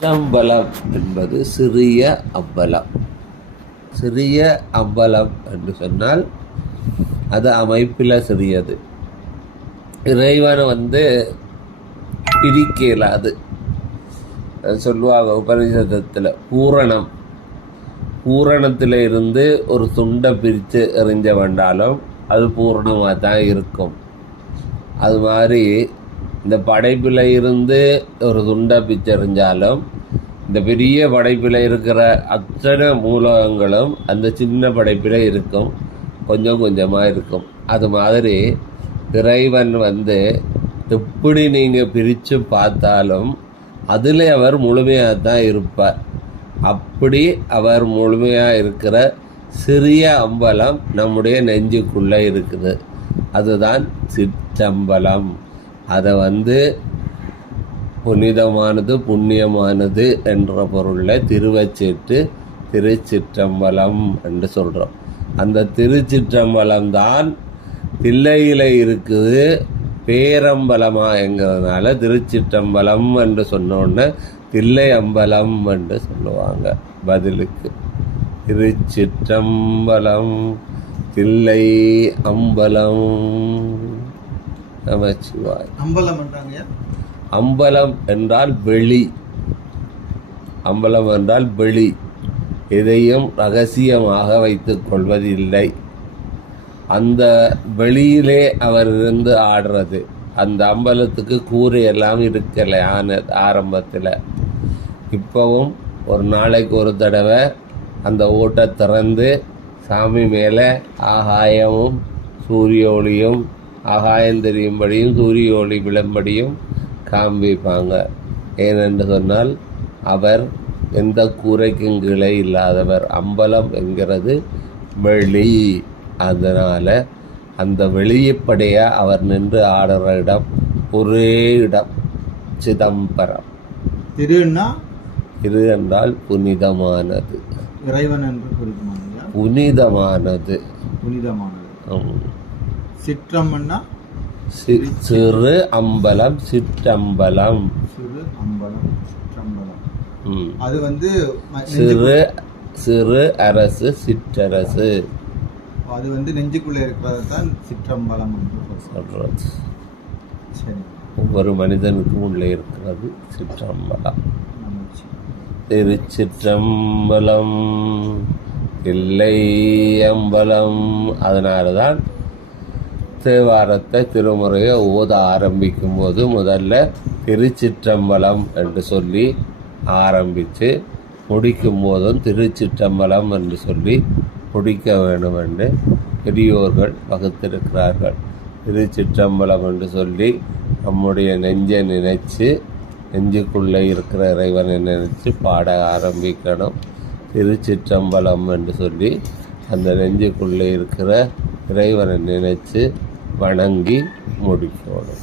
சிற்றம்பலம் என்பது சிறிய அம்பலம் சிறிய அம்பலம் என்று சொன்னால் அது அமைப்பில் சிறியது. இறைவனை வந்து பிரிக்க இயலாது அது சொல்லுவாங்க உபனிஷதத்தில் பூரணம். பூரணத்தில் இருந்து ஒரு துண்டை பிரித்து எறிஞ்ச வேண்டாலும் அது பூரணமாக தான் இருக்கும். அது மாதிரி இந்த படைப்பில் இருந்து ஒரு துண்டை பிச்சறிஞ்சாலும் இந்த பெரிய படைப்பில் இருக்கிற அத்தனை மூலகங்களும் அந்த சின்ன படைப்பில் இருக்கும். கொஞ்சம் கொஞ்சமாக இருக்கும். அது மாதிரி இறைவன் வந்து எப்படி நீங்கள் பிரித்து பார்த்தாலும் அதில் அவர் முழுமையாக தான் இருப்பார். அப்படி அவர் முழுமையாக இருக்கிற சிறிய அம்பலம் நம்முடைய நெஞ்சுக்குள்ளே இருக்குது. அதுதான் சிற்றம்பலம். அதை வந்து புனிதமானது புண்ணியமானது என்ற பொருளில் திருவச்சிட்டு திருச்சிற்றம்பலம் என்று சொல்கிறோம் அந்த திருச்சிற்றம்பலம் தான் தில்லையில் இருக்குது பேரம்பலமாங்கிறதுனால திருச்சிற்றம்பலம் என்று சொன்னோடனே தில்லை அம்பலம் என்று சொல்லுவாங்க பதிலுக்கு. திருச்சிற்றம்பலம் தில்லை அம்பலம். நமச்சிவாய் அம்பலம் அம்பலம் என்றால் வெளி. அம்பலம் என்றால் வெளி. எதையும் ரகசியமாக வைத்துக் கொள்வதில்லை. அந்த வெளியிலே அவர் இருந்து ஆடுறது. அந்த அம்பலத்துக்கு கூரை எல்லாம் இருக்கலை ஆன ஆரம்பத்தில். இப்போவும் ஒரு நாளைக்கு ஒரு தடவை அந்த ஓட்டை திறந்து சாமி மேலே ஆகாயமும் சூரிய ஒளியும் ஆகாயம் தெரியும்படியும் சூரிய ஒளி விழும்படியும் காண்பிப்பாங்க. ஏனென்று சொன்னால் அவர் எந்த கூரைக்கும் கீழே இல்லாதவர். அம்பலம் என்கிறது வெளி. அதனால் அந்த வெளியப்படையாக அவர் நின்று ஆடுற இடம் ஒரே இடம் சிதம்பரம். திருன்னா இது என்றால் புனிதமானது. இறைவன் என்று குறிக்குமாங்க புனிதமானது. புனிதமானது. உம். சிற்றம்மன்னா சி- சிறு அம்பலம் சிற்றம்பலம் சிறு அம்பலம் சிற்றம்பலம். அது வந்து சிறு சிறு அரசு சிற்றரசு அது வந்து நெஞ்சுக்குள்ளே இருக்கிறது தான் சிற்றம்பலம். சொல்றது சரி ஒவ்வொரு மனிதனுக்கும் உள்ளே இருக்கிறது சிற்றம்பலம். திருச்சிற்றம்பலம் இல்லை அம்பலம் அதனால தான் தேவாரத்தை திருமுறையை ஓத ஆரம்பிக்கும் போது முதல்ல திருச்சிற்றம்பலம் என்று சொல்லி ஆரம்பித்து முடிக்கும் போதும் திருச்சிற்றம்பலம் என்று சொல்லி முடிக்க வேண்டும் என்று பெரியோர்கள் வகுத்திருக்கிறார்கள். திருச்சிற்றம்பலம் என்று சொல்லி நம்முடைய நெஞ்சை நினைச்சு நெஞ்சுக்குள்ளே இருக்கிற இறைவனை நினைச்சு பாட ஆரம்பிக்கணும். திருச்சிற்றம்பலம் என்று சொல்லி அந்த நெஞ்சுக்குள்ளே இருக்கிற இறைவனை நினைச்சு வணங்கி முடிக்கணும்